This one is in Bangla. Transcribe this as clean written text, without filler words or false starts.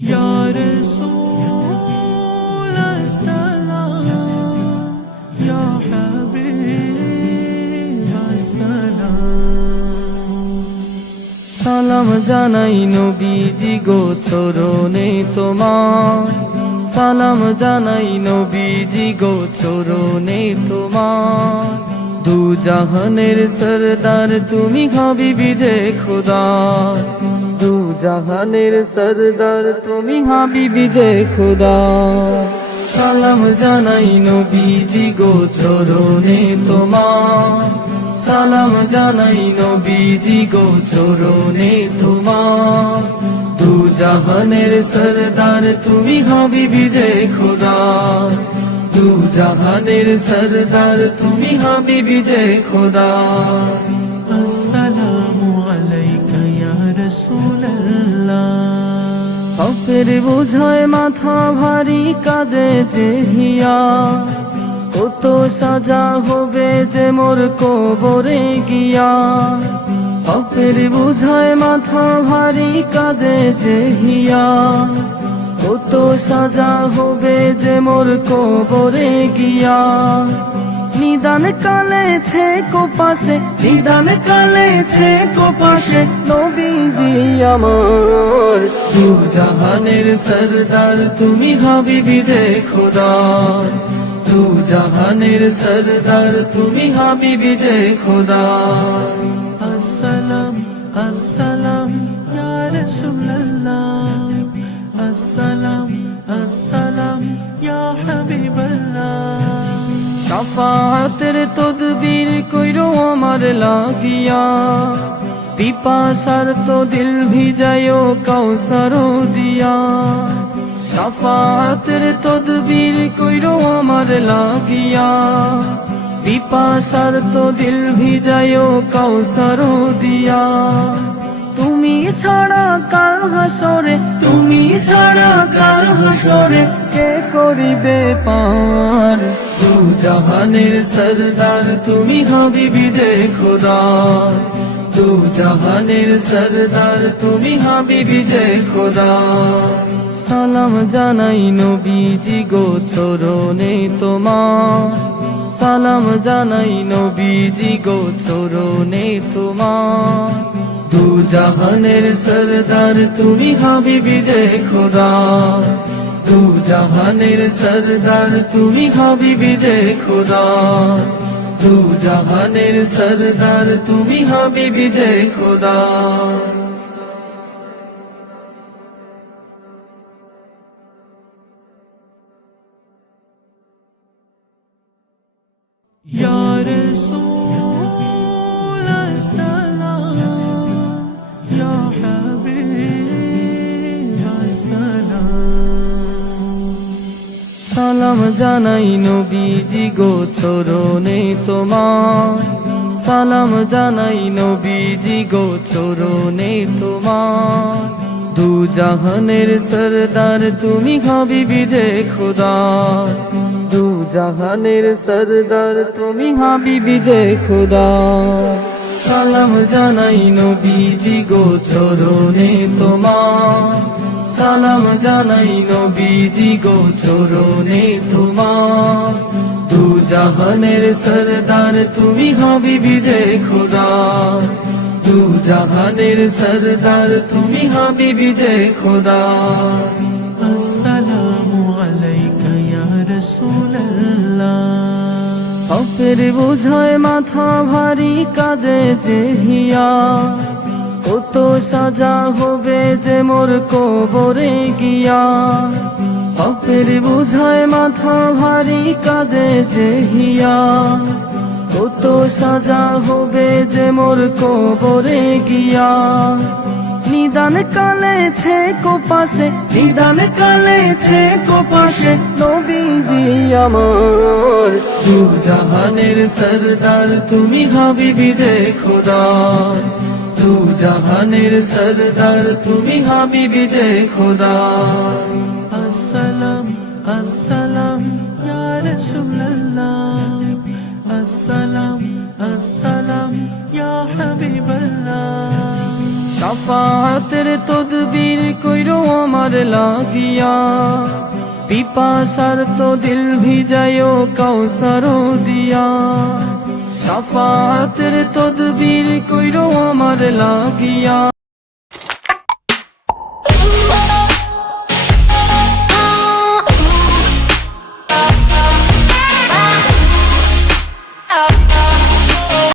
या रसूल सलाम या हबीब सलाम। সালাম জানাই নবীজি গো চরণে তোমার, সালাম জানাই নবীজি গো চরণে তোমার। দু জাহানের সরদার তুমি হাবিবি যে খোদা, দু জাহানের সরদার তুমি হাবিবি যে খোদা। সালাম জানাই নবীজি গো চরণে তোমার, সালাম জানাই নবীজি গো চরণে তোমার। দু জাহানের সরদার তুমি হাবিবি যে খোদা, দু জাহানের সরদার তুমি হাবিবি যে খোদা। আসসালামু আলাইকা ইয়া রাসূলুল্লাহ। হকের বোঝায় মাথা ভারী কাঁদে যে হিয়া, কত সাজা হবে যে মোর কবরে গিয়া। হকের বোঝায় মাথা ভারী কাঁদে যে হিয়া, কত সাজা হবে যে মোর কবরে গিয়া। নিদান কালে থেকো পাশে, নিদান কালে থেকো পাশে নবীজি আমার। দু জাহানের সরদার তুমি হাবিবি যে খোদা, দু জাহানের সরদার তুমি হাবিবি যে খোদা। আসসালাম আসসালাম ইয়া রাসূলুল্লাহ, আসসালাম আসসালাম ইয়া হাবিবাল্লাহ। শাফাআতের তদবীর কইরো আমার লাগিয়া, পিপাসার তো দিল ভিজায়ো কাউসার দিয়া। শাফাআতের তদবীর কইরো আমার লাগিয়া, পিপাসার তো দিল ভিজায়ো কাউসার দিয়া। তুমি ছাড়া কার হাসরে, তুমি ছাড়া কার হাসরে কে করিবে পার। দু জাহানের সরদার তুমি হাবিবি যে খোদা, দু জাহানের সরদার তুমি হাবিবি যে খোদা। সালাম জানাই নবীজি গো চরণে তোমার, সালাম জানাই নবীজি গো চরণে তোমার। দু জাহানের সরদার তুমি হাবিবি যে খোদা, দু জাহানের সরদার তুমি হাবিবি যে খোদা। দু জাহানের সরদার তুমি হাবিবি যে খোদা। ইয়া রাসূল সালাম ইয়া হাবিব সালাম। সালাম জানাই নবীজি গো চরণে তোমার, সালাম জানাই নবীজি গো চরণে তোমার। দু জাহানের সরদার তুমি হাবিবি যে খোদা, দু জাহানের সরদার তুমি হাবিবি যে খোদা। সালাম জানাই নবীজি গো চরণে তোমার, সালাম জানাই নবীজি গো চরণে তোমার। দু জাহানের সরদার তুমি হাবিবি যে খোদা, দু জাহানের সরদার তুমি হাবিবি যে খোদা। আসসালামু আলাইকা ইয়া রাসূলুল্লাহ। হকের বোঝায় মাথা ভারী কাঁদে যে হিয়া, কত সাজা হবে যে মোর কবরে গিয়া। হকের বোঝায় মাথা ভারী কাঁদে যে হিয়া, কত সাজা হবে যে মোর কবরে গিয়া। নিদান কালে থেকো পাশে, নিদান কালে থেকো পাশে নবীজি আমার। দু জাহানের সরদার তুমি হাবিবি যে খোদা, দু জাহানের সরদার তুমি হাবিবি যে খোদা। আসসালাম আসসালাম ইয়া রাসূলুল্লাহ, আসসালাম আসসালাম ইয়া হাবিবাল্লাহ। শাফাআতের তদবির কইরো আমার লাগিয়া পিপাসার তো দিল ভিজায়ো কাউসার দিয়া শাফাআতের তদবির কইরো আমার লাগিয়া